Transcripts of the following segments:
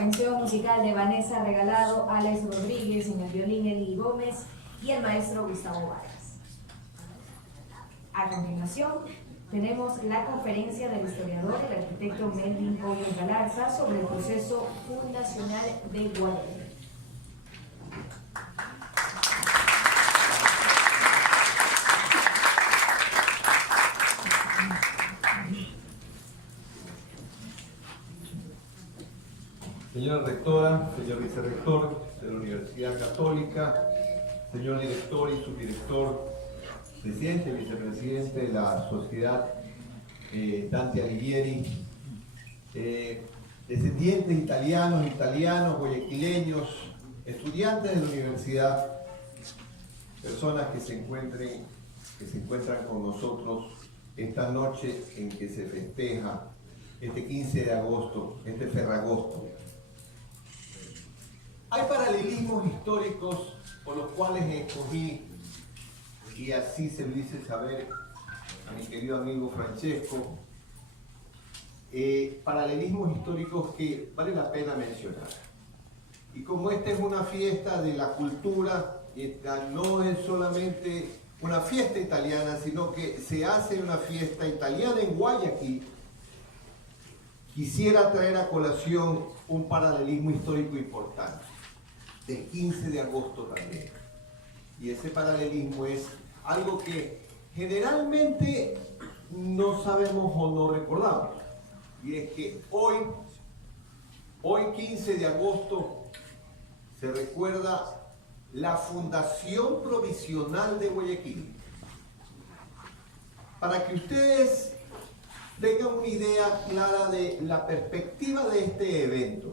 arrangio musical de Vanessa Regalado, Alex Rodríguez, en el violín Eli Gómez y el maestro Gustavo Vargas. A continuación, tenemos la conferencia del historiador, el arquitecto Melvin Hoyos Galarza, sobre el proceso fundacional de Guayaquil. Señora rectora, señor vicerrector de la Universidad Católica, señor director y subdirector, presidente y vicepresidente de la Sociedad Dante Alighieri, descendientes italianos, guayaquileños, estudiantes de la universidad, personas que se encuentran con nosotros esta noche en que se festeja este 15 de agosto, este Ferragosto. Hay paralelismos históricos por los cuales escogí, y así se lo hice saber a mi querido amigo Francesco, paralelismos históricos que vale la pena mencionar. Y como esta es una fiesta de la cultura, esta no es solamente una fiesta italiana, sino que se hace una fiesta italiana en Guayaquil, quisiera traer a colación un paralelismo histórico importante, del 15 de agosto también. Y ese paralelismo es algo que generalmente no sabemos o no recordamos. Y es que hoy 15 de agosto, se recuerda la Fundación Provisional de Guayaquil. Para que ustedes tengan una idea clara de la perspectiva de este evento,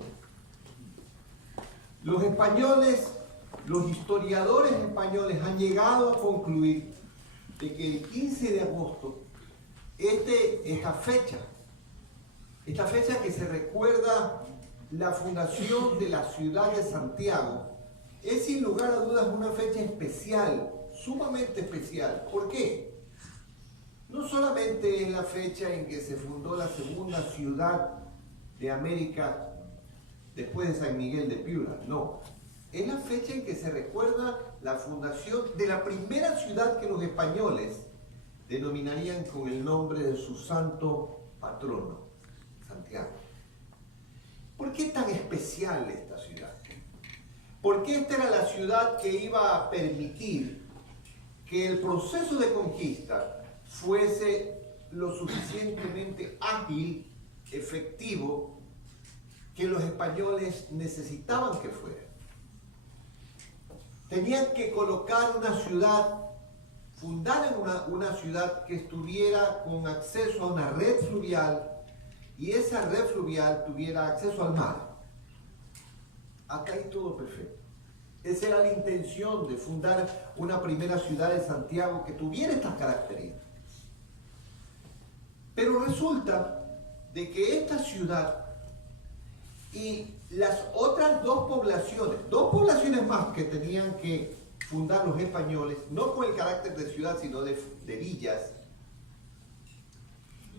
los españoles, los historiadores españoles han llegado a concluir de que el 15 de agosto, esta fecha que se recuerda la fundación de la ciudad de Santiago, es sin lugar a dudas una fecha especial, sumamente especial. ¿Por qué? No solamente es la fecha en que se fundó la segunda ciudad de América después de San Miguel de Piura, no. Es la fecha en que se recuerda la fundación de la primera ciudad que los españoles denominarían con el nombre de su santo patrono, Santiago. ¿Por qué tan especial esta ciudad? Porque esta era la ciudad que iba a permitir que el proceso de conquista fuese lo suficientemente ágil, efectivo, que los españoles necesitaban que fuera. Tenían que colocar una ciudad, fundar una ciudad que estuviera con acceso a una red fluvial, y esa red fluvial tuviera acceso al mar. Hasta ahí todo perfecto. Esa era la intención de fundar una primera ciudad de Santiago que tuviera estas características. Pero resulta de que esta ciudad y las otras dos poblaciones más que tenían que fundar los españoles, no con el carácter de ciudad, sino de villas,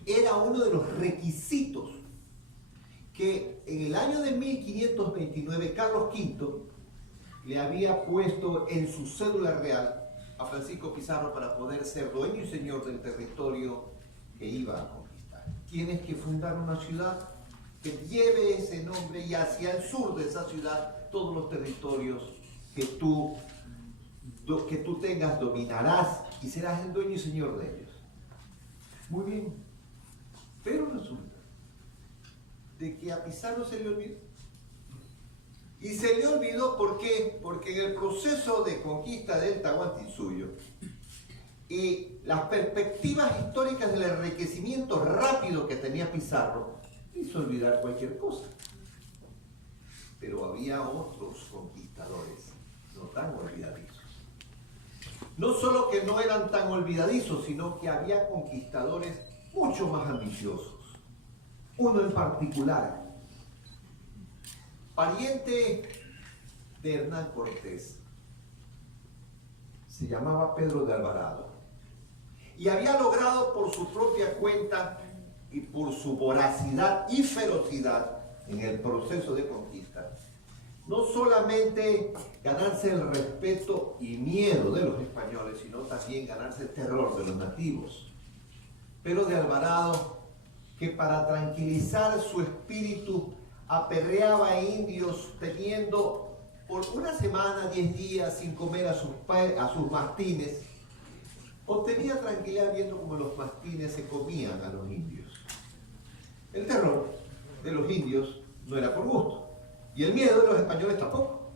era uno de los requisitos que en el año de 1529 Carlos V le había puesto en su cédula real a Francisco Pizarro para poder ser dueño y señor del territorio que iba a conquistar. Tienes que fundar una ciudad que lleve ese nombre, y hacia el sur de esa ciudad todos los territorios que tú tengas dominarás y serás el dueño y señor de ellos. Muy bien, pero resulta de que a Pizarro se le olvidó. Y se le olvidó, ¿por qué? Porque en el proceso de conquista del Tahuantinsuyo y las perspectivas históricas del enriquecimiento rápido que tenía Pizarro, hizo olvidar cualquier cosa. Pero había otros conquistadores no tan olvidadizos. No solo que no eran tan olvidadizos, sino que había conquistadores mucho más ambiciosos. Uno en particular, pariente de Hernán Cortés, se llamaba Pedro de Alvarado, y había logrado por su propia cuenta y por su voracidad y ferocidad en el proceso de conquista, no solamente ganarse el respeto y miedo de los españoles, sino también ganarse el terror de los nativos. Pero de Alvarado, que para tranquilizar su espíritu aperreaba a indios teniendo por una semana, 10 días sin comer a sus mastines, obtenía tranquilidad viendo cómo los mastines se comían a los indios. El terror de los indios no era por gusto, y el miedo de los españoles tampoco.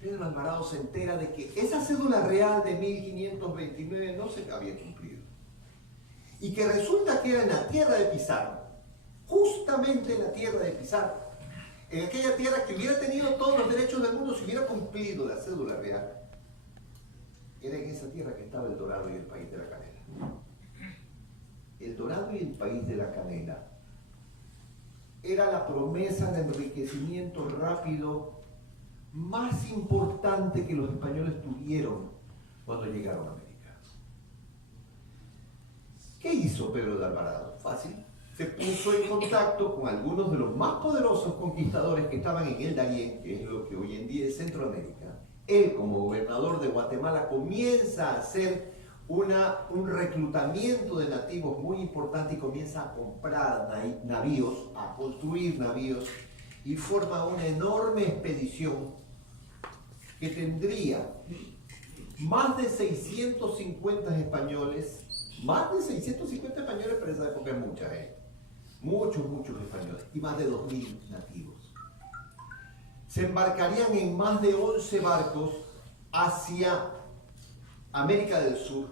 Pedro Alvarado se entera de que esa cédula real de 1529 no se había cumplido, y que resulta que era en la tierra de Pizarro, justamente en la tierra de Pizarro, en aquella tierra que hubiera tenido todos los derechos del mundo si hubiera cumplido la cédula real. Era en esa tierra que estaba el Dorado y el país de la canela. El Dorado y el país de la canela era la promesa de enriquecimiento rápido más importante que los españoles tuvieron cuando llegaron a América. ¿Qué hizo Pedro de Alvarado? Fácil. Se puso en contacto con algunos de los más poderosos conquistadores que estaban en el Darién, que es lo que hoy en día es Centroamérica. Él, como gobernador de Guatemala, comienza a hacer un reclutamiento de nativos muy importante y comienza a comprar navíos, a construir navíos, y forma una enorme expedición que tendría más de 650 españoles, pero en esa época es mucha gente, muchos españoles, y más de 2000 nativos. Se embarcarían en más de 11 barcos hacia América del Sur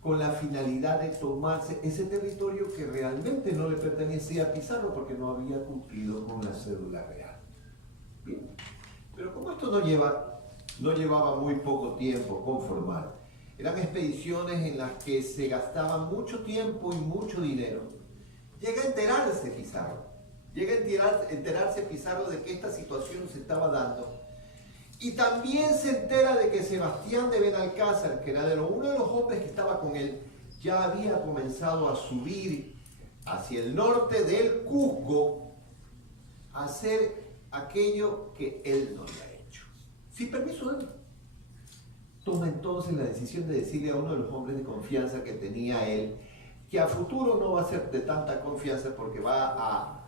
con la finalidad de tomarse ese territorio que realmente no le pertenecía a Pizarro porque no había cumplido con la cédula real. Bien. Pero como esto no llevaba muy poco tiempo conformar, eran expediciones en las que se gastaba mucho tiempo y mucho dinero, llega a enterarse Pizarro. Llega a enterarse Pizarro de que esta situación se estaba dando. Y también se entera de que Sebastián de Benalcázar, que era uno de los hombres que estaba con él, ya había comenzado a subir hacia el norte del Cusco a hacer aquello que él no había hecho. Sin permiso de él. Toma entonces la decisión de decirle a uno de los hombres de confianza que tenía él, que a futuro no va a ser de tanta confianza porque va a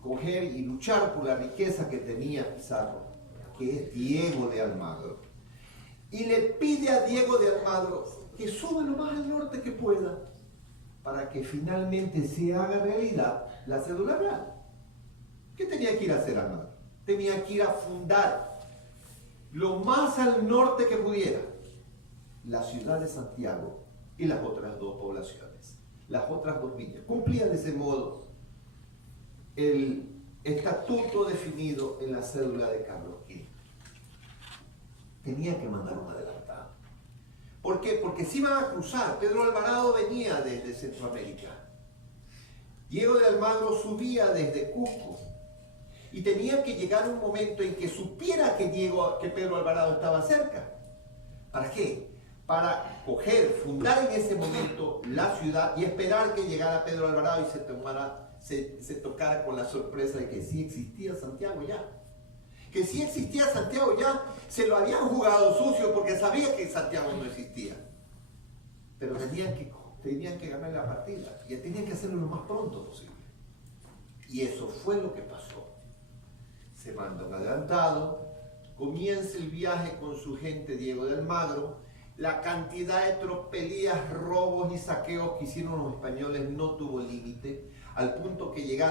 coger y luchar por la riqueza que tenía Pizarro, que es Diego de Almagro. Y le pide a Diego de Almagro que suba lo más al norte que pueda para que finalmente se haga realidad la cédula real. ¿Qué tenía que ir a hacer Almagro? Tenía que ir a fundar lo más al norte que pudiera la ciudad de Santiago y las otras dos poblaciones, las otras dos villas. Cumplía de ese modo el estatuto definido en la cédula de Carlos V. Tenía que mandar un adelantado. ¿Por qué? Porque si iban a cruzar. Pedro Alvarado venía desde Centroamérica. Diego de Almagro subía desde Cusco. Y tenía que llegar un momento en que supiera que Pedro Alvarado estaba cerca. ¿Para qué? Para fundar en ese momento la ciudad y esperar que llegara Pedro Alvarado y se tocara con la sorpresa de que sí existía Santiago ya. Que sí existía Santiago ya, se lo habían jugado sucio porque sabía que Santiago no existía. Pero tenían que ganar la partida y tenían que hacerlo lo más pronto posible. Y eso fue lo que pasó. Se manda un adelantado, comienza el viaje con su gente Diego de Almagro. La cantidad de tropelías, robos y saqueos que hicieron los españoles no tuvo límite, al punto que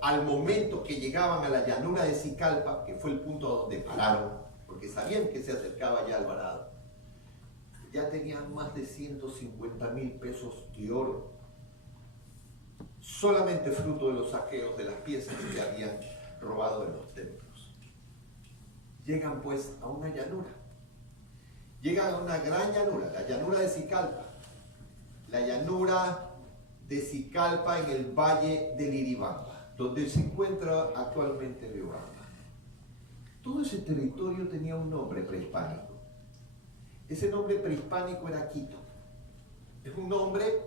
al momento que llegaban a la llanura de Sicalpa, que fue el punto donde pararon, porque sabían que se acercaba ya Alvarado, ya tenían más de 150.000 pesos de oro, solamente fruto de los saqueos de las piezas que habían robado en los templos. Llegan pues a una llanura. Llegan a una gran llanura, la llanura de Sicalpa. La llanura de Sicalpa en el valle del Iribamba, donde se encuentra actualmente Riobamba. Todo ese territorio tenía un nombre prehispánico. Ese nombre prehispánico era Quito. Es un nombre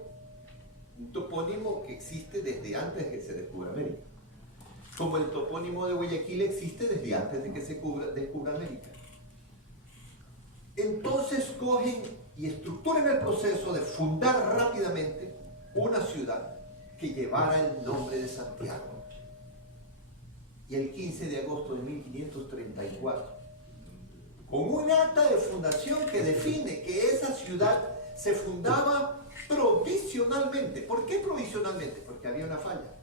Un topónimo que existe desde antes de que se descubra América. Como el topónimo de Guayaquil existe desde antes de que se descubra América. Entonces cogen y estructuran el proceso de fundar rápidamente una ciudad que llevara el nombre de Santiago. Y el 15 de agosto de 1534, con un acta de fundación que define que esa ciudad se fundaba provisionalmente. ¿Por qué provisionalmente? Porque había una falla.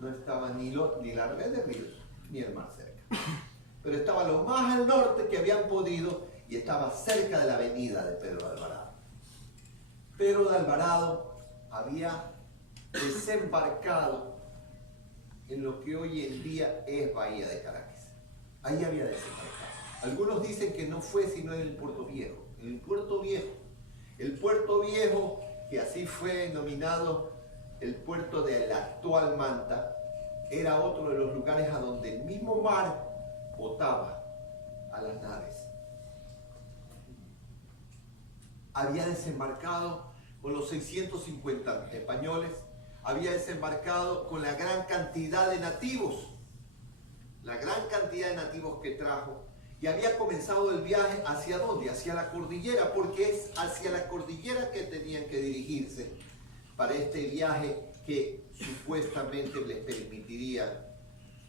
No estaba ni la red de ríos, ni el mar cerca. Pero estaba lo más al norte que habían podido y estaba cerca de la avenida de Pedro de Alvarado. Pedro de Alvarado había desembarcado en lo que hoy en día es Bahía de Caracas. Ahí había desembarcado. Algunos dicen que no fue sino en el Puerto Viejo. En el Puerto Viejo. El Puerto Viejo, que así fue denominado el puerto de la actual Manta, era otro de los lugares a donde el mismo mar botaba a las naves. Había desembarcado con los 650 españoles, había desembarcado con la gran cantidad de nativos, que trajo, y había comenzado el viaje ¿hacia dónde? Hacia la cordillera, porque es hacia la cordillera que tenían que dirigirse para este viaje que supuestamente les permitiría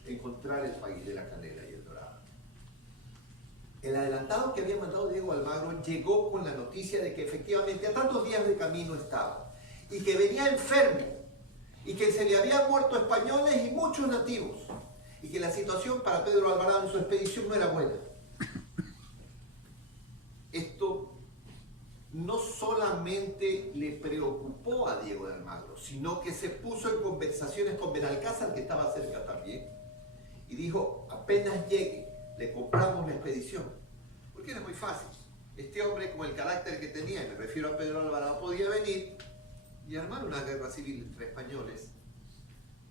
encontrar el país de la canela y el dorado. El adelantado que había mandado Diego Almagro llegó con la noticia de que efectivamente a tantos días de camino estaba y que venía enfermo y que se le habían muerto españoles y muchos nativos y que la situación para Pedro Alvarado en su expedición no era buena. Esto no solamente le preocupó a Diego de Almagro, sino que se puso en conversaciones con Benalcázar, que estaba cerca también, y dijo, apenas llegue, le compramos la expedición. Porque era muy fácil. Este hombre, con el carácter que tenía, y me refiero a Pedro Alvarado, podía venir y armar una guerra civil entre españoles.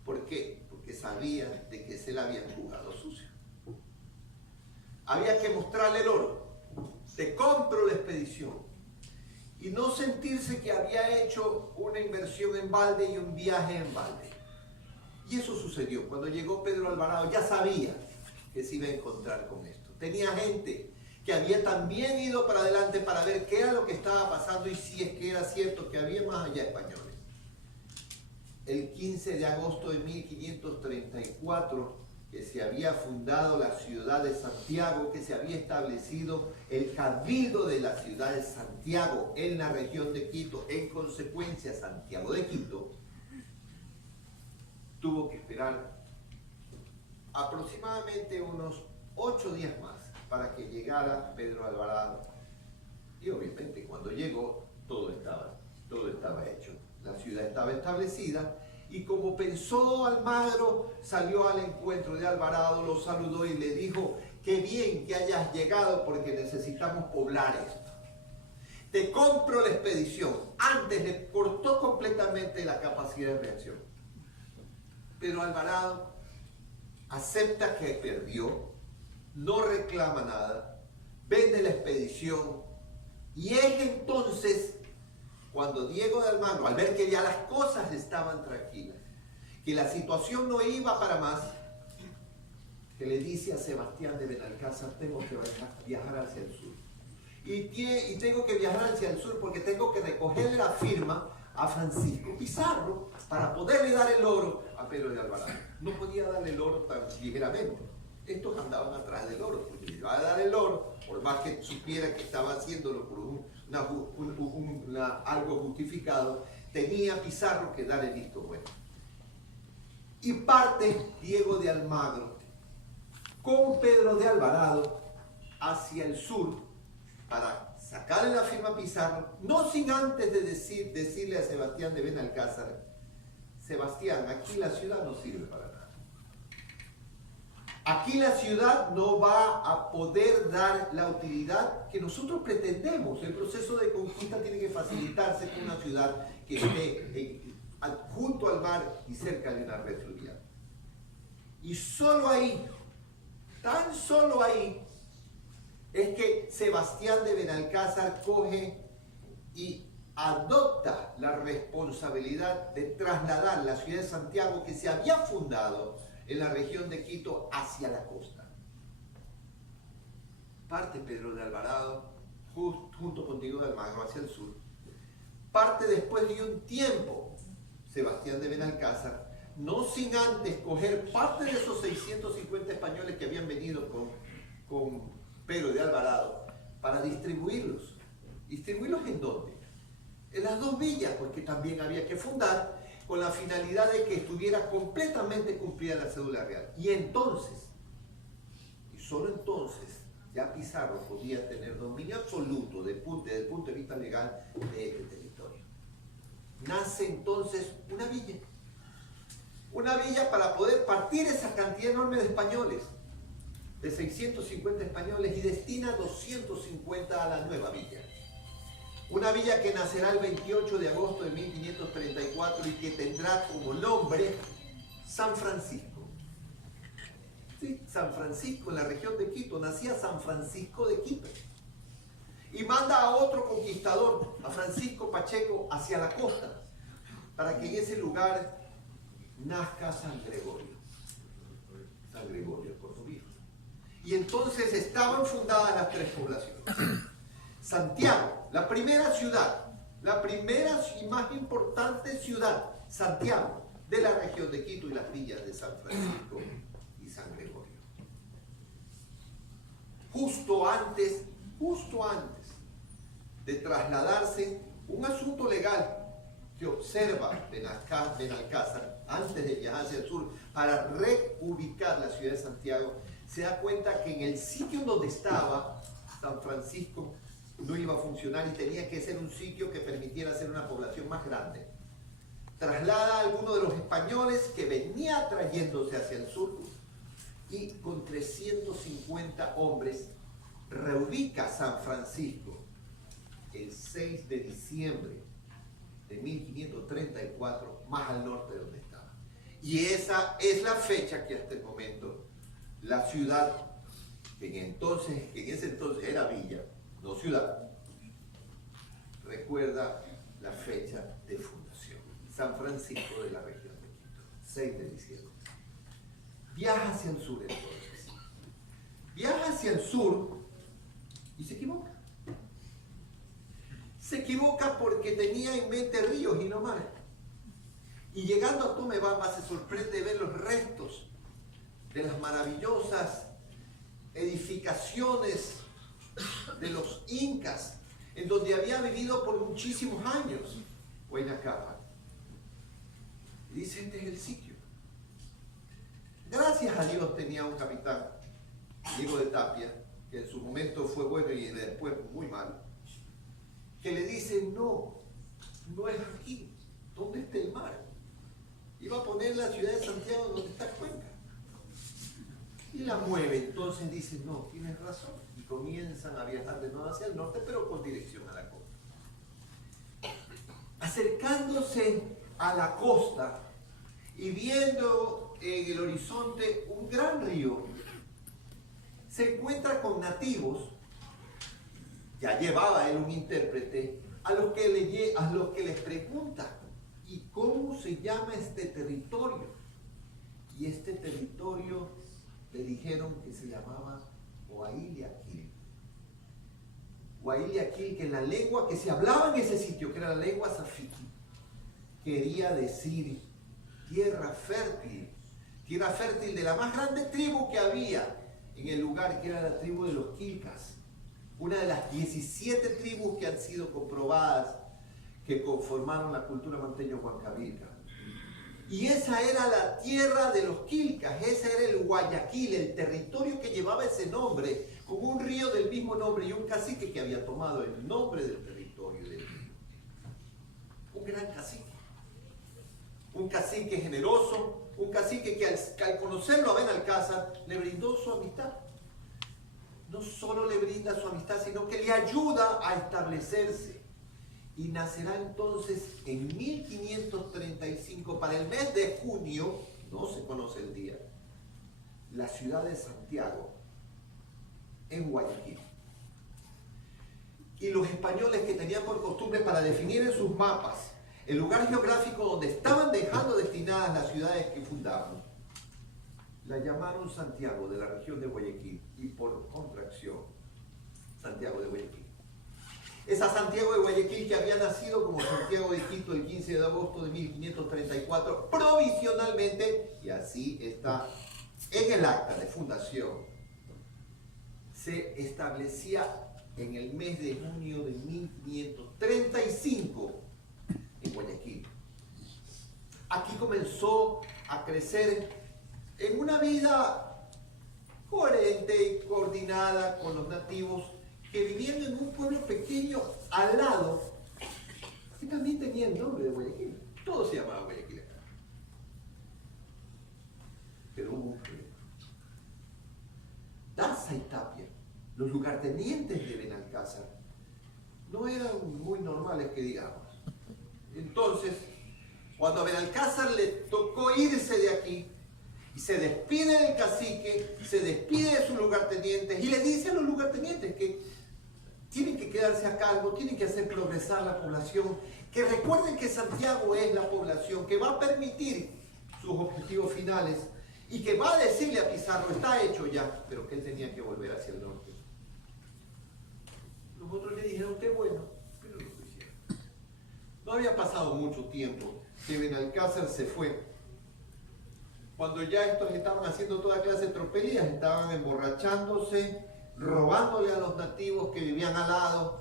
¿Por qué? Porque sabía de que se la habían jugado sucio. Había que mostrarle el oro. Te compro la expedición. Y no sentirse que había hecho una inversión en balde y un viaje en balde. Y eso sucedió. Cuando llegó Pedro Alvarado ya sabía que se iba a encontrar con esto. Tenía gente que había también ido para adelante para ver qué era lo que estaba pasando y si es que era cierto que había más allá españoles. El 15 de agosto de 1534, que se había fundado la ciudad de Santiago, que se había establecido el cabildo de la ciudad de Santiago en la región de Quito, en consecuencia Santiago de Quito, tuvo que esperar aproximadamente unos 8 días más para que llegara Pedro Alvarado. Y obviamente cuando llegó todo estaba hecho. La ciudad estaba establecida y como pensó Almagro, salió al encuentro de Alvarado, lo saludó y le dijo, qué bien que hayas llegado porque necesitamos poblar esto. Te compro la expedición. Antes le cortó completamente la capacidad de reacción. Pero Alvarado acepta que perdió, no reclama nada, vende la expedición y es entonces cuando Diego de Almagro, al ver que ya las cosas estaban tranquilas, que la situación no iba para más, que le dice a Sebastián de Benalcázar, tengo que viajar hacia el sur. Y tengo que viajar hacia el sur porque tengo que recogerle la firma a Francisco Pizarro para poderle dar el oro a Pedro de Alvarado. No podía darle el oro tan ligeramente. Estos andaban atrás del oro, porque le iba a dar el oro, por más que supiera que estaba haciéndolo por algo justificado, tenía Pizarro que dar el visto bueno. Y parte Diego de Almagro con Pedro de Alvarado hacia el sur para sacarle la firma a Pizarro, no sin antes de decirle a Sebastián de Benalcázar, Sebastián, aquí la ciudad no sirve para nada. Aquí la ciudad no va a poder dar la utilidad que nosotros pretendemos. El proceso de conquista tiene que facilitarse con una ciudad que esté junto al mar y cerca de una red fluvial. Y solo ahí, tan solo ahí, es que Sebastián de Benalcázar coge y adopta la responsabilidad de trasladar la ciudad de Santiago, que se había fundado en la región de Quito, hacia la costa. Parte Pedro de Alvarado, junto con Diego de Almagro, hacia el sur. Parte después de un tiempo Sebastián de Benalcázar, no sin antes coger parte de esos 650 españoles que habían venido con Pedro de Alvarado para distribuirlos. ¿Distribuirlos en dónde? En las dos villas, porque también había que fundar con la finalidad de que estuviera completamente cumplida la cédula real. Y entonces, y solo entonces, ya Pizarro podía tener dominio absoluto desde el punto de vista legal de este territorio. Nace entonces una villa. Una villa para poder partir esa cantidad enorme de españoles, de 650 españoles, y destina 250 a la nueva villa. Una villa que nacerá el 28 de agosto de 1534 y que tendrá como nombre San Francisco. Sí, San Francisco, en la región de Quito, nacía San Francisco de Quito. Y manda a otro conquistador, a Francisco Pacheco, hacia la costa, para que en ese lugar nazca San Gregorio el Cordoviejo. Y entonces estaban fundadas las tres poblaciones. Santiago, la primera ciudad, la primera y más importante ciudad, Santiago, de la región de Quito y las villas de San Francisco y San Gregorio. Justo antes de trasladarse, un asunto legal que observa Benalcázar antes de viajar hacia el sur para reubicar la ciudad de Santiago, se da cuenta que en el sitio donde estaba San Francisco no iba a funcionar y tenía que ser un sitio que permitiera hacer una población más grande. Traslada a alguno de los españoles que venía trayéndose hacia el sur y con 350 hombres reubica San Francisco el 6 de diciembre de 1534, más al norte de donde estaba. Y esa es la fecha que hasta el momento la ciudad, que en ese entonces era villa, no ciudad, recuerda la fecha de fundación. San Francisco de la región de Quito, 6 de diciembre. Viaja hacia el sur entonces. Viaja hacia el sur y se equivoca. Se equivoca porque tenía en mente ríos y no mares. Y llegando a Tomebamba se sorprende de ver los restos de las maravillosas edificaciones de los incas, en donde había vivido por muchísimos años Huayna Cápac. Y dice, este es el sitio. Gracias a Dios tenía un capitán, Diego de Tapia, que en su momento fue bueno y después muy malo, que le dice, no es aquí, ¿dónde está el mar? Iba a poner la ciudad de Santiago donde está Cuenca. Y la mueve, entonces dice, no, tienes razón. Y comienzan a viajar de nuevo hacia el norte, pero con dirección a la costa. Acercándose a la costa y viendo en el horizonte un gran río, se encuentra con nativos. Ya llevaba él un intérprete a los que les pregunta, ¿y cómo se llama este territorio? Y este territorio le dijeron que se llamaba Huayliaquil. Huayliaquil, que en la lengua que se hablaba en ese sitio, que era la lengua safiqui, quería decir tierra fértil de la más grande tribu que había en el lugar, que era la tribu de los Quilcas. Una de las 17 tribus que han sido comprobadas que conformaron la cultura manteño-huancavilca. Y esa era la tierra de los Quilcas, ese era el Guayaquil, el territorio que llevaba ese nombre, con un río del mismo nombre y un cacique que había tomado el nombre del territorio del río. Un gran cacique. Un cacique generoso, un cacique que al conocerlo a Benalcázar le brindó su amistad. No solo le brinda su amistad, sino que le ayuda a establecerse. Y nacerá entonces en 1535, para el mes de junio, no se conoce el día, la ciudad de Santiago, en Guayaquil. y los españoles que tenían por costumbre para definir en sus mapas el lugar geográfico donde estaban dejando destinadas las ciudades que fundaron, la llamaron Santiago de la región de Guayaquil y por contracción Santiago de Guayaquil. Esa Santiago de Guayaquil que había nacido como Santiago de Quito el 15 de agosto de 1534 provisionalmente, y así está en el acta de fundación, se establecía en el mes de junio de 1535 en Guayaquil. Aquí comenzó a crecer en una vida coherente y coordinada con los nativos que vivían en un pueblo pequeño al lado, que también tenía el nombre de Guayaquil. Todo se llamaba Guayaquil acá. Pero hubo un problema. Daza y Tapia, los lugartenientes de Benalcázar, no eran muy normales que digamos. Entonces, cuando a Benalcázar le tocó irse de aquí, y se despide del cacique, se despide de sus lugartenientes, y le dice a los lugartenientes que tienen que quedarse a cargo, tienen que hacer progresar la población, que recuerden que Santiago es la población que va a permitir sus objetivos finales, y que va a decirle a Pizarro, está hecho ya, pero que él tenía que volver hacia el norte. Los otros le dijeron, qué bueno, pero no lo hicieron. No había pasado mucho tiempo que Benalcázar se fue, cuando ya estos estaban haciendo toda clase de tropelías, estaban emborrachándose, robándole a los nativos que vivían al lado,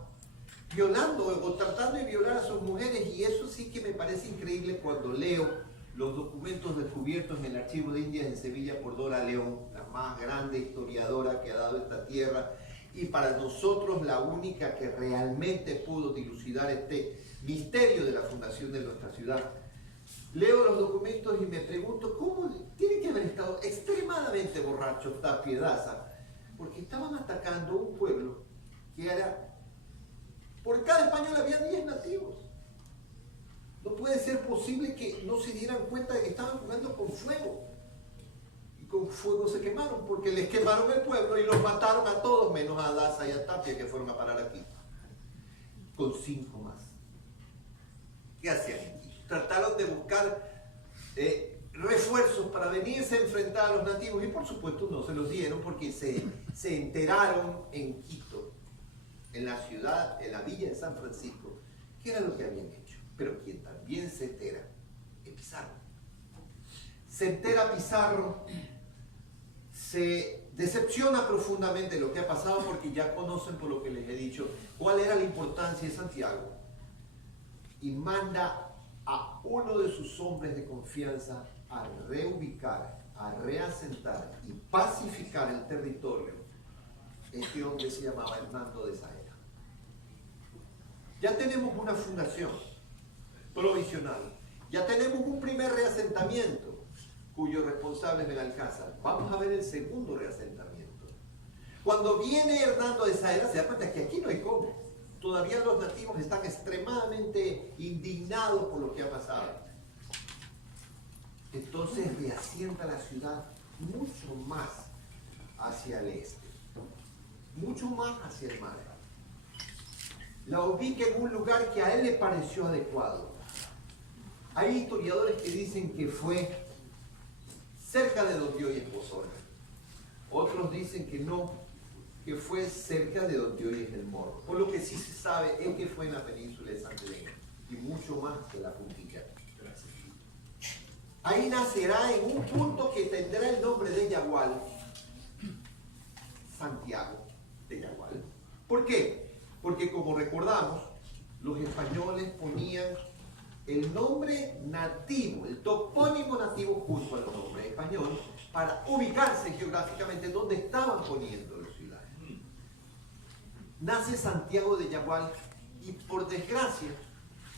violando o tratando de violar a sus mujeres, y eso sí que me parece increíble cuando leo los documentos descubiertos en el Archivo de Indias en Sevilla por Dora León, la más grande historiadora que ha dado esta tierra, y para nosotros la única que realmente pudo dilucidar este misterio de la fundación de nuestra ciudad. Leo los documentos y me pregunto cómo tienen que haber estado extremadamente borrachos Tapia y Daza, porque estaban atacando un pueblo que era, por cada español había 10 nativos. No puede ser posible que no se dieran cuenta de que estaban jugando con fuego. Y con fuego se quemaron, porque les quemaron el pueblo y los mataron a todos, menos a Daza y a Tapia, que fueron a parar aquí. Con 5 más. ¿Qué hacían? Trataron de buscar refuerzos para venirse a enfrentar a los nativos, y por supuesto no se los dieron, porque se enteraron en Quito, en la ciudad, en la villa de San Francisco, que era lo que habían hecho. Pero quien también se entera es Pizarro. Se entera Pizarro, se decepciona profundamente de lo que ha pasado, porque ya conocen, por lo que les he dicho, cuál era la importancia de Santiago, y manda a uno de sus hombres de confianza a reubicar, a reasentar y pacificar el territorio. Este hombre se llamaba Hernando de Saavedra. Ya tenemos una fundación provisional, ya tenemos un primer reasentamiento cuyo responsable es Benalcázar. Vamos a ver el segundo reasentamiento. Cuando viene Hernando de Saavedra se da cuenta que aquí no hay cómo. Todavía los nativos están extremadamente indignados por lo que ha pasado. Entonces reasienta la ciudad mucho más hacia el este, mucho más hacia el mar. La ubica en un lugar que a él le pareció adecuado. Hay historiadores que dicen que fue cerca de donde hoy es Pozola. Otros dicen que no, que fue cerca de donde hoy es el Morro. Por lo que sí se sabe es que fue en la península de Santa Elena, y mucho más que la puntilla. Ahí nacerá en un punto que tendrá el nombre de Yagual, Santiago de Yagual. ¿Por qué? Porque como recordamos, los españoles ponían el nombre nativo, el topónimo nativo junto al nombre español, para ubicarse geográficamente donde estaban poniendo las ciudades. Nace Santiago de Yagual, y por desgracia,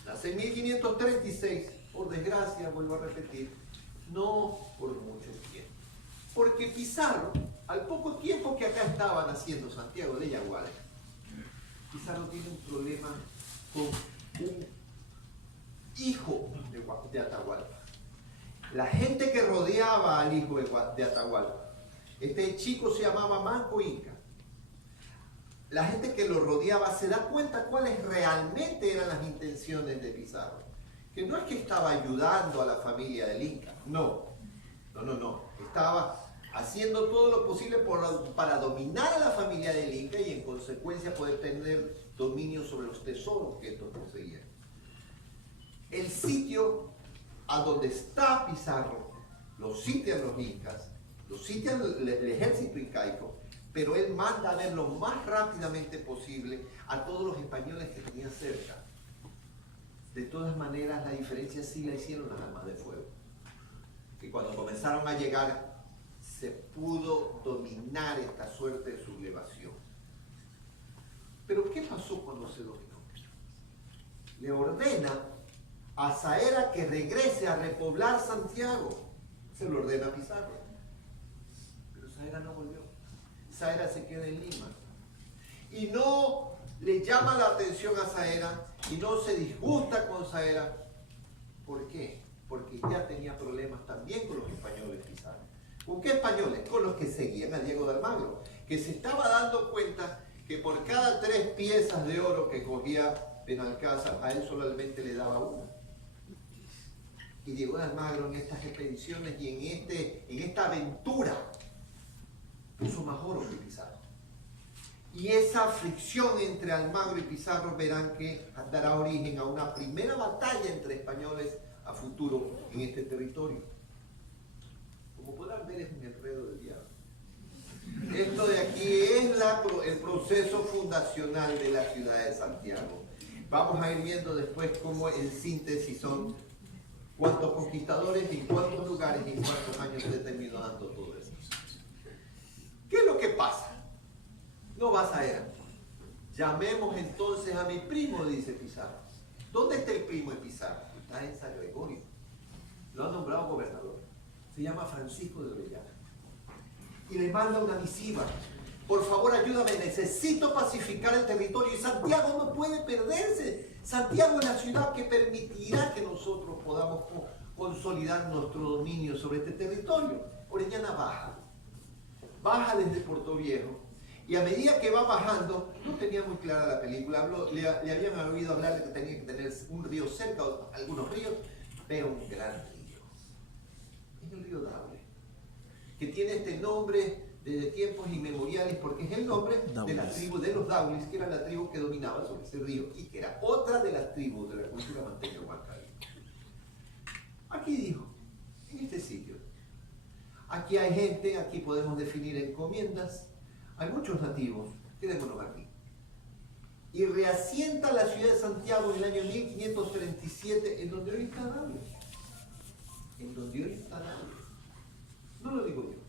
nace en 1536, por desgracia, vuelvo a repetir, no por mucho tiempo. Porque Pizarro, al poco tiempo que acá estaba naciendo Santiago de Yagual, Pizarro tiene un problema con un hijo de Atahualpa. La gente que rodeaba al hijo de Atahualpa, este chico se llamaba Manco Inca. la gente que lo rodeaba se da cuenta cuáles realmente eran las intenciones de Pizarro. Que no es que estaba ayudando a la familia del Inca, no. Estaba haciendo todo lo posible para dominar a la familia del Inca y en consecuencia poder tener dominio sobre los tesoros que estos poseían. El sitio a donde está Pizarro lo sitian los incas, lo sitian el ejército incaico, pero él manda a ver lo más rápidamente posible a todos los españoles que tenía cerca. De todas maneras, la diferencia sí la hicieron las armas de fuego. Que cuando comenzaron a llegar, se pudo dominar esta suerte de sublevación. Pero ¿qué pasó cuando se dominó? Le ordena a Saera que regrese a repoblar Santiago. Se lo ordena a Pizarro. Pero Saera no volvió. Saera se queda en Lima. Y no le llama la atención a Saera y no se disgusta con Saera. ¿Por qué? Porque ya tenía problemas también con los españoles Pizarro. ¿Con qué españoles? Con los que seguían a Diego de Almagro, que se estaba dando cuenta que por cada 3 piezas de oro que cogía Benalcázar, a él solamente le daba una. Y Diego de Almagro en estas expediciones y en esta aventura puso más oro que Pizarro. Y esa fricción entre Almagro y Pizarro verán que dará origen a una primera batalla entre españoles a futuro en este territorio. Como podrán ver, es un enredo del diablo. Esto de aquí es el proceso fundacional de la ciudad de Santiago. Vamos a ir viendo después cómo en síntesis son cuántos conquistadores, en cuántos lugares y en cuántos años se terminó dando todo eso. ¿Qué es lo que pasa? No va a Saera. Llamemos entonces a mi primo, dice Pizarro. ¿Dónde está el primo de Pizarro? Está en San Gregorio. Lo han nombrado gobernador. Se llama Francisco de Orellana. Y le manda una misiva. Por favor, ayúdame, necesito pacificar el territorio y Santiago no puede perderse. Santiago es la ciudad que permitirá que nosotros podamos consolidar nuestro dominio sobre este territorio. Orellana baja desde Puerto Viejo y a medida que va bajando, no tenía muy clara la película, le habían oído hablar de que tenía que tener un río cerca, algunos ríos, pero un gran río. Es el río Daule, que tiene este nombre desde tiempos inmemoriales porque es el nombre de la tribu de los Daulis, que era la tribu que dominaba sobre ese río y que era otra de las tribus de la cultura manteca huancayo. Aquí dijo, en este sitio, aquí hay gente, aquí podemos definir encomiendas, hay muchos nativos, quedémonos aquí. Y reasienta la ciudad de Santiago en el año 1537, en donde hoy está Daule. En donde hoy está Daule. No lo digo yo.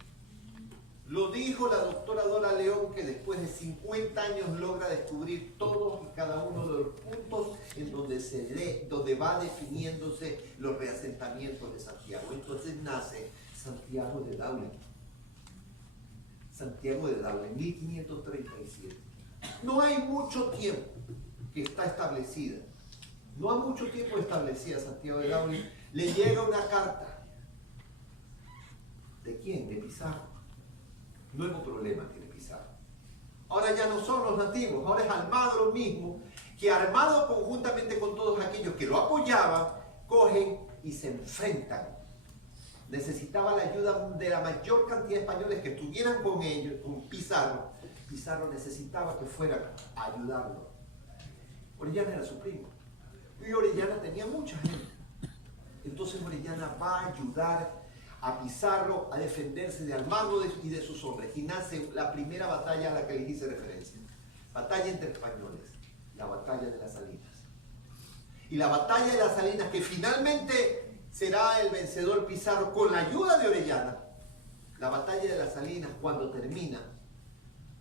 Lo dijo la doctora Dora León, que después de 50 años logra descubrir todos y cada uno de los puntos en donde va definiéndose los reasentamientos de Santiago. Entonces nace Santiago de Daule. Santiago de Daule, 1537. No hay mucho tiempo que está establecida. No hay mucho tiempo establecida Santiago de Daule. Le llega una carta. ¿De quién? De Pizarro. Nuevo problema tiene Pizarro. Ahora ya no son los nativos, ahora es Almagro mismo, que armado conjuntamente con todos aquellos que lo apoyaban, cogen y se enfrentan. Necesitaba la ayuda de la mayor cantidad de españoles que estuvieran con ellos, con Pizarro. Pizarro necesitaba que fueran a ayudarlo. Orellana era su primo. Y Orellana tenía mucha gente. Entonces Orellana va a ayudar a Pizarro a defenderse de Almagro y de sus hombres. Y nace la primera batalla a la que les hice referencia. Batalla entre españoles. La batalla de las Salinas. Y la batalla de las Salinas, que finalmente será el vencedor Pizarro con la ayuda de Orellana. La batalla de las Salinas, cuando termina,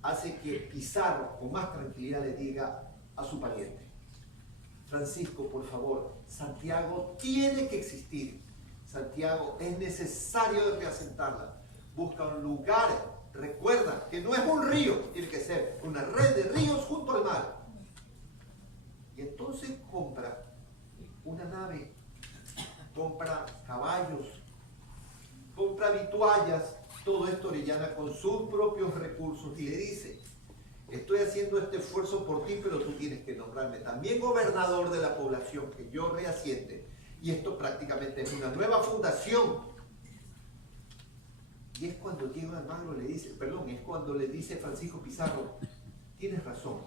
hace que Pizarro con más tranquilidad le diga a su pariente: Francisco, por favor, Santiago tiene que existir. Santiago es necesario reasentarla. Busca un lugar, recuerda que no es un río, tiene que ser una red de ríos junto al mar. Y entonces compra una nave, compra caballos, compra vituallas, todo esto Orellana con sus propios recursos, y le dice: estoy haciendo este esfuerzo por ti, pero tú tienes que nombrarme también gobernador de la población que yo reasiente. Y esto prácticamente es una nueva fundación. Y es cuando Diego Almagro le dice, perdón, es cuando le dice Francisco Pizarro, tienes razón,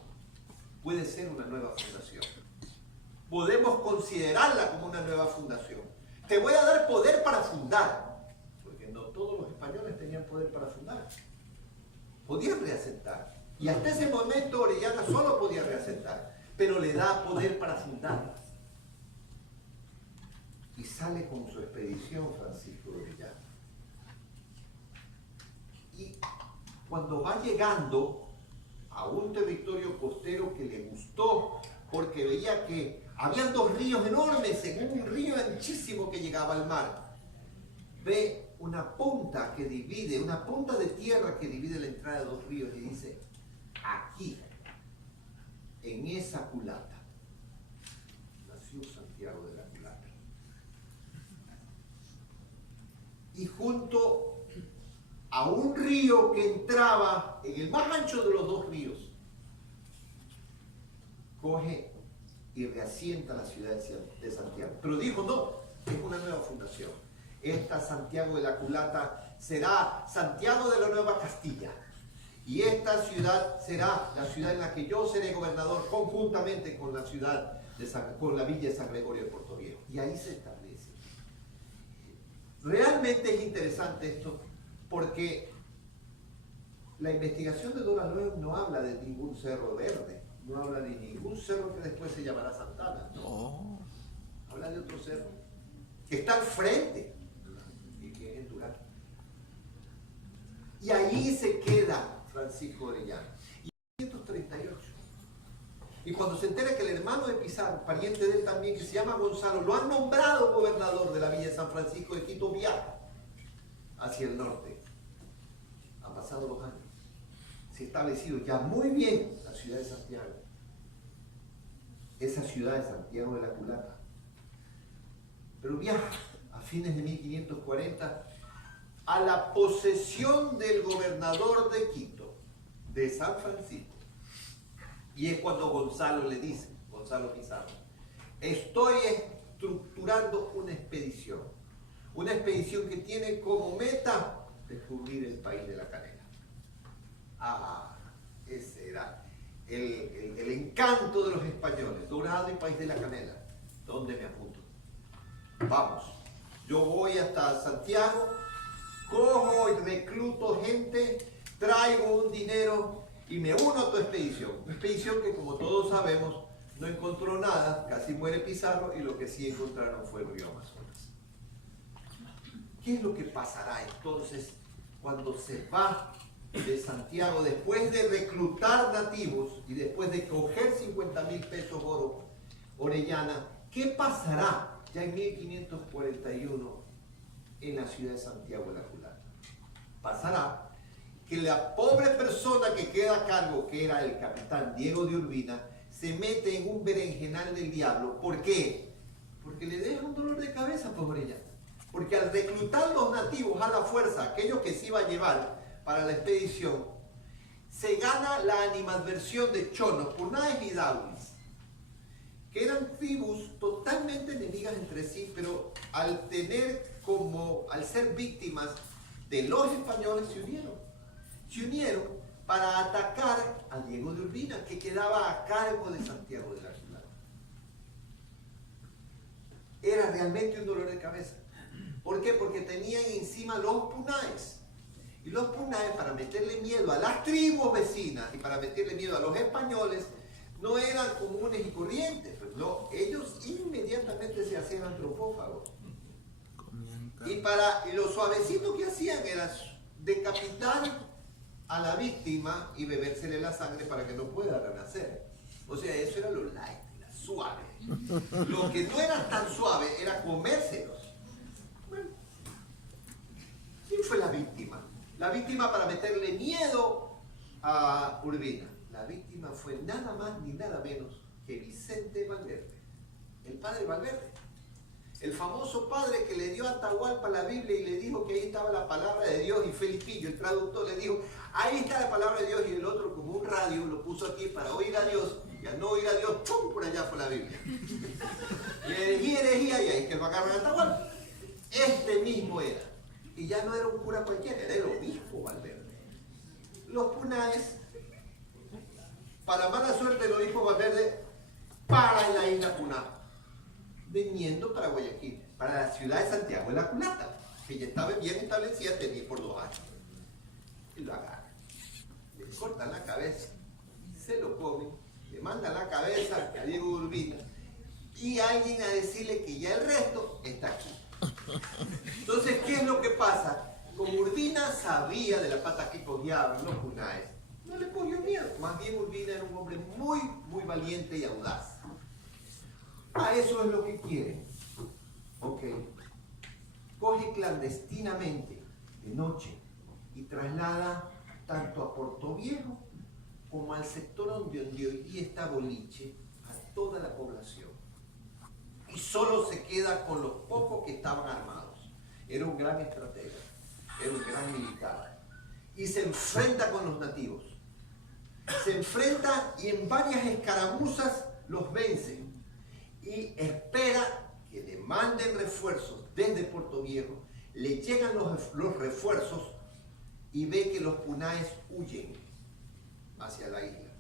puede ser una nueva fundación. Podemos considerarla como una nueva fundación. Te voy a dar poder para fundar, porque no todos los españoles tenían poder para fundar. Podían reasentar. Y hasta ese momento Orellana solo podía reasentar, pero le da poder para fundar. Y sale con su expedición Francisco de Orellana. Y cuando va llegando a un territorio costero que le gustó, porque veía que habían dos ríos enormes, en un río anchísimo que llegaba al mar, ve una punta que divide, una punta de tierra que divide la entrada de dos ríos y dice, aquí, en esa culata, nació Santiago de la Culata. Y junto a un río que entraba en el más ancho de los dos ríos, coge y reasienta la ciudad de Santiago. Pero dijo, no, es una nueva fundación. Esta Santiago de la Culata será Santiago de la Nueva Castilla. Y esta ciudad será la ciudad en la que yo seré gobernador conjuntamente con la ciudad, con la villa de San Gregorio de Puerto Viejo. Y ahí se establece. Realmente es interesante esto, porque la investigación de Donald Loeb no habla de ningún cerro verde, no habla de ningún cerro que después se llamará Santana, no. Habla de otro cerro, que está al frente, y que es en Durán. Y allí se queda Francisco Orellana. Y en 1938. Y cuando se entera que el hermano de Pizarro, pariente de él también, que se llama Gonzalo, lo han nombrado gobernador de la villa de San Francisco de Quito, viaja hacia el norte. Han pasado los años. Se ha establecido ya muy bien la ciudad de Santiago. Esa ciudad de Santiago de la Culata. Pero viaja a fines de 1540 a la posesión del gobernador de Quito, de San Francisco. Y es cuando Gonzalo le dice, Gonzalo Pizarro, estoy estructurando una expedición que tiene como meta descubrir el país de la canela. Ah, ese era el encanto de los españoles, Dorado y país de la canela. ¿Dónde me apunto? Vamos, yo voy hasta Santiago, cojo y recluto gente, traigo un dinero y me uno a tu expedición. Una expedición que, como todos sabemos, no encontró nada, casi muere Pizarro, y lo que sí encontraron fue el río Amazonas. ¿Qué es lo que pasará entonces cuando se va de Santiago, después de reclutar nativos y después de coger 50.000 pesos oro Orellana? ¿Qué pasará ya en 1541 en la ciudad de Santiago de la Culata? Pasará que la pobre persona que queda a cargo, que era el capitán Diego de Urbina, se mete en un berenjenal del diablo. ¿Por qué? Porque le deja un dolor de cabeza, pues, Orellana. Porque al reclutar los nativos a la fuerza, aquellos que se iba a llevar para la expedición, se gana la animadversión de chonos, punáes y daulis, que eran tribus totalmente enemigas entre sí, pero al ser víctimas de los españoles se unieron para atacar a Diego de Urbina, que quedaba a cargo de Santiago de la Culata. Era realmente un dolor de cabeza. ¿Por qué? Porque tenían encima los punáes. Y los punáes, para meterle miedo a las tribus vecinas y para meterle miedo a los españoles, no eran comunes y corrientes. Pues no, ellos inmediatamente se hacían antropófagos. Y lo suavecito que hacían era decapitar a la víctima y bebérsele la sangre para que no pueda renacer. O sea, eso era lo light, era suave. Lo que no era tan suave era comérselos. Bueno, ¿quién fue la víctima? La víctima, para meterle miedo a Urbina, la víctima fue nada más ni nada menos que Vicente Valverde, el padre Valverde. El famoso padre que le dio a Atahualpa la Biblia y le dijo que ahí estaba la palabra de Dios, y Felipillo, el traductor, le dijo, ahí está la palabra de Dios, y el otro como un radio lo puso aquí para oír a Dios, y al no oír a Dios, ¡pum!, por allá fue la Biblia. Y herejía, y ahí es que lo agarran a Atahualpa. Este mismo era. Y ya no era un cura cualquiera, era el obispo Valverde. Los Punaes, para mala suerte el obispo Valverde, para en la isla Puná, viniendo para Guayaquil, para la ciudad de Santiago de la Culata, que ya estaba bien establecida, tenía por 2 años. Y lo agarran, le cortan la cabeza, se lo comen, le mandan la cabeza a Diego Urbina, y alguien a decirle que ya el resto está aquí. Entonces, ¿qué es lo que pasa? Como Urbina sabía de la pata que cojeaban los Punaes, no le cogió miedo. Más bien Urbina era un hombre muy, muy valiente y audaz. A eso es lo que quiere. Ok. Coge clandestinamente de noche y traslada tanto a Puerto Viejo como al sector donde hoy día está Boliche a toda la población. Y solo se queda con los pocos que estaban armados. Era un gran estratega, era un gran militar. Y se enfrenta con los nativos. Se enfrenta y en varias escaramuzas los vence. Y espera que le manden refuerzos desde Puerto Viejo. Le llegan los refuerzos y ve que los Punaes huyen hacia la isla.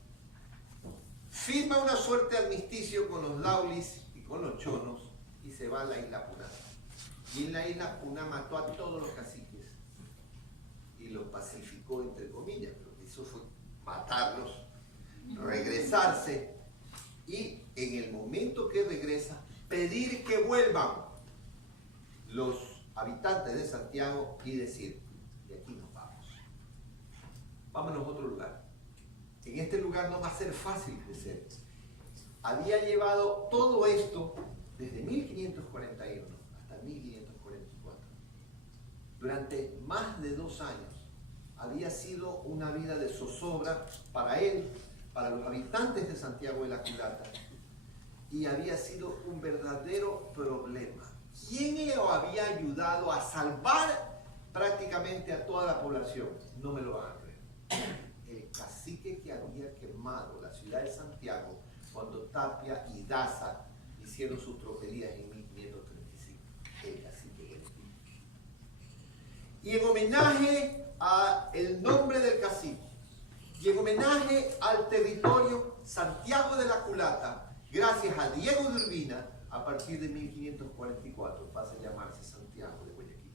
Firma una suerte de armisticio con los Laulis y con los Chonos y se va a la isla Puná. Y en la isla Puná mató a todos los caciques y los pacificó, entre comillas. Lo que hizo fue matarlos, regresarse y en el momento que regresa pedir que vuelvan los habitantes de Santiago y decir, de aquí nos vamos. Vámonos a otro lugar. En este lugar no va a ser fácil crecer. Había llevado todo esto desde 1541 hasta 1544. Durante más de 2 años había sido una vida de zozobra para él, para los habitantes de Santiago de la Culata, y había sido un verdadero problema. ¿Quién lo había ayudado a salvar prácticamente a toda la población? No me lo van a creer. El cacique que había quemado la ciudad de Santiago cuando Tapia y Daza hicieron sus tropelías en 1535. El cacique era. Y en homenaje al nombre del cacique y en homenaje al territorio Santiago de la Culata, gracias a Diego de Urbina, a partir de 1544 pasa a llamarse Santiago de Guayaquil.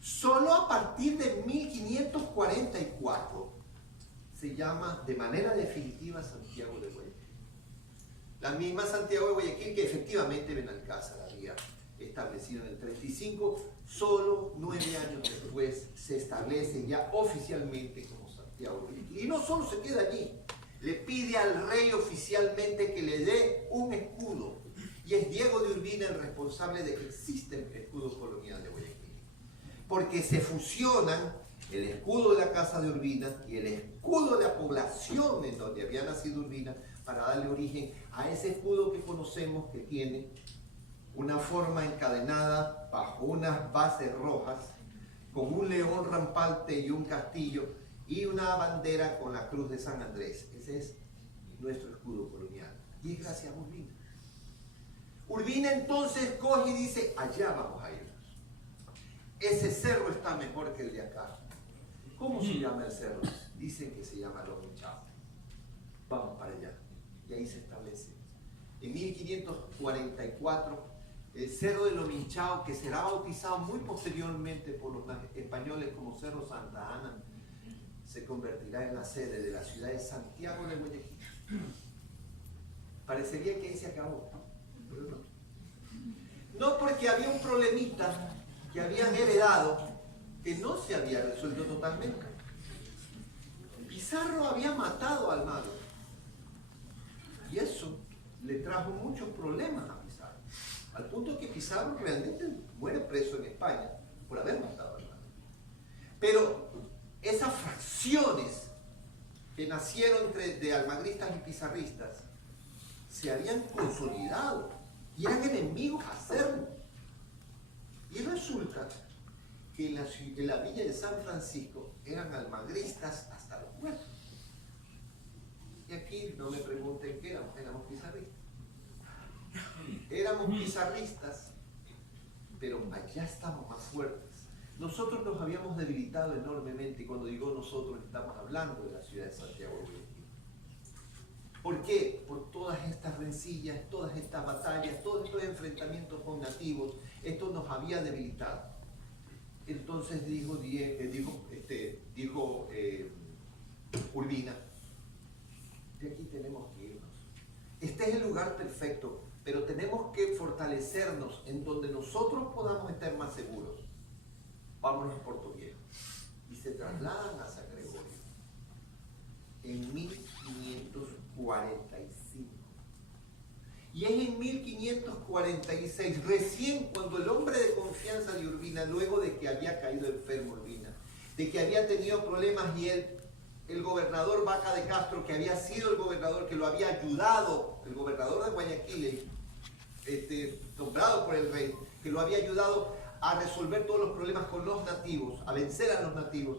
Solo a partir de 1544 se llama de manera definitiva Santiago de Guayaquil. La misma Santiago de Guayaquil que efectivamente Benalcázar había establecido en el 35, solo 9 años después se establece ya oficialmente como Santiago de Guayaquil. Y no solo se queda allí, le pide al rey oficialmente que le dé un escudo. Y es Diego de Urbina el responsable de que existe el escudo colonial de Guayaquil. Porque se fusionan el escudo de la casa de Urbina y el escudo de la población en donde había nacido Urbina para darle origen a ese escudo que conocemos, que tiene una forma encadenada bajo unas bases rojas, con un león rampante y un castillo, y una bandera con la cruz de San Andrés. Ese es nuestro escudo colonial. Y es gracias a Urbina. Urbina entonces coge y dice, allá vamos a irnos. Ese cerro está mejor que el de acá. ¿Cómo se llama el cerro? Dicen que se llama Los Hinchados. Vamos para allá. Y ahí se establece. En 1544, el Cerro de Lominchao, que será bautizado muy posteriormente por los españoles como Cerro Santa Ana, se convertirá en la sede de la ciudad de Santiago de Guayaquil. Parecería que ahí se acabó, pero no. No, porque había un problemita que habían heredado que no se había resuelto totalmente. Pizarro había matado al mago y eso le trajo muchos problemas a Pizarro, al punto que Pizarro realmente muere preso en España por haber matado al mago. Pero esas fracciones que nacieron de almagristas y pizarristas se habían consolidado y eran enemigos acérrimos. Y resulta que en la villa de San Francisco eran almagristas hasta los huesos. Y aquí no me pregunten qué éramos pizarristas. Éramos pizarristas, pero allá estamos más fuertes. Nosotros nos habíamos debilitado enormemente, y cuando digo nosotros estamos hablando de la ciudad de Santiago de Guayaquil. ¿Por qué? Por todas estas rencillas, todas estas batallas, todos estos enfrentamientos con nativos, esto nos había debilitado. Entonces dijo Urbina, de aquí tenemos que irnos. Este es el lugar perfecto, pero tenemos que fortalecernos en donde nosotros podamos estar más seguros. Vámonos a Puerto Viejo. Y se trasladan a San Gregorio en 1545. Y es en 1546, recién cuando el hombre de confianza de Urbina, luego de que había caído enfermo Urbina, de que había tenido problemas, y el gobernador Vaca de Castro, que había sido el gobernador que lo había ayudado, el gobernador de Guayaquil, nombrado por el rey, que lo había ayudado a resolver todos los problemas con los nativos, a vencer a los nativos,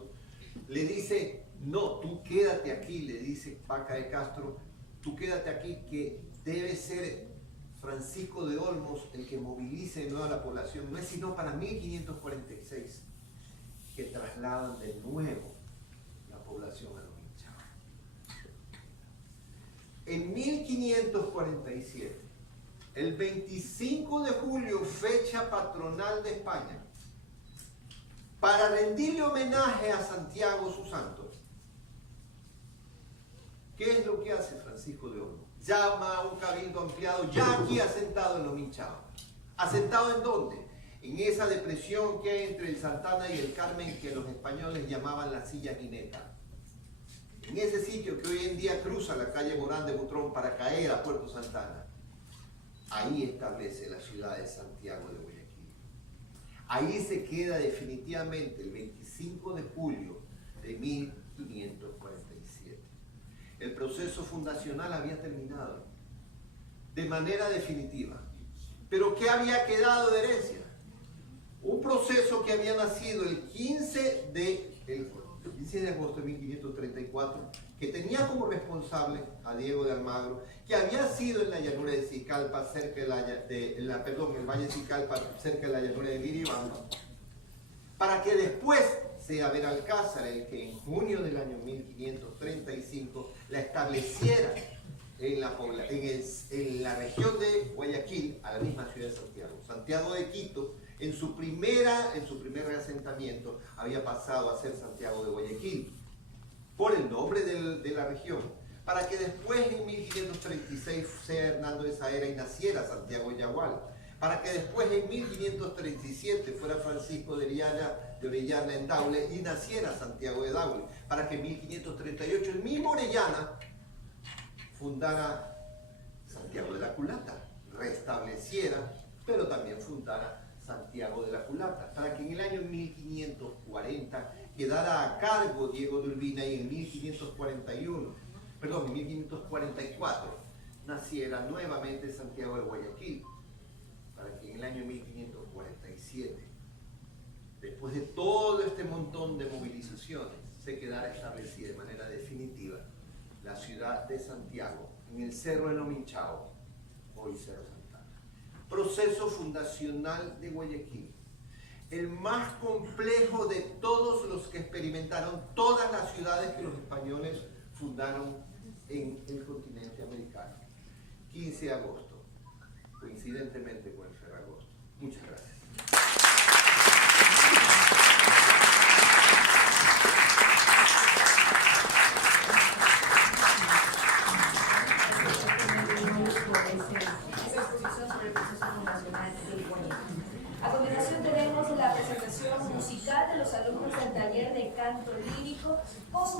le dice: no, tú quédate aquí, le dice Vaca de Castro, tú quédate aquí, que debe ser Francisco de Olmos el que movilice de nuevo a la población. No es sino para 1546 que trasladan de nuevo la población a Lominchao. En 1547, el 25 de julio, fecha patronal de España, para rendirle homenaje a Santiago, su santo, ¿qué es lo que hace Francisco de Olmos? Llama a un cabildo ampliado, ya aquí asentado en Lominchao. ¿Asentado en dónde? En esa depresión que hay entre el Santana y el Carmen, que los españoles llamaban la Silla Jineta. En ese sitio que hoy en día cruza la calle Morán de Butrón para caer a Puerto Santana. Ahí establece la ciudad de Santiago de Guayaquil. Ahí se queda definitivamente el 25 de julio de 1547. El proceso fundacional había terminado de manera definitiva. ¿Pero qué había quedado de herencia? Un proceso que había nacido el 15 de agosto de 1534, que tenía como responsable a Diego de Almagro, que había sido en la llanura de Sicalpa, cerca de el Valle de Sicalpa, cerca de la llanura de Viribamba, para que después sea Benalcázar el que en junio del año 1535 la estableciera en la región de Guayaquil, a la misma ciudad de Santiago. Santiago de Quito, en su primer reasentamiento, había pasado a ser Santiago de Guayaquil, por el nombre de la región, para que después en 1536 sea Hernando de Saavedra y naciera Santiago de Yagual, para que después en 1537 fuera Francisco de Orellana en Daule y naciera Santiago de Daule, para que en 1538 el mismo Orellana fundara Santiago de la Culata, restableciera, pero también fundara Santiago de la Culata, para que en el año 1540 quedara a cargo Diego de Urbina y en 1544 naciera nuevamente Santiago de Guayaquil, para que en el año 1547, después de todo este montón de movilizaciones, se quedara establecida de manera definitiva la ciudad de Santiago, en el Cerro de Lominchao, hoy Cerro Santana. Proceso fundacional de Guayaquil, el más complejo de todos los que experimentaron todas las ciudades que los españoles fundaron en el continente americano. 15 de agosto, coincidentemente con el Ferragosto. Muchas gracias. A continuación tenemos la presentación musical de los alumnos del taller de canto lírico con su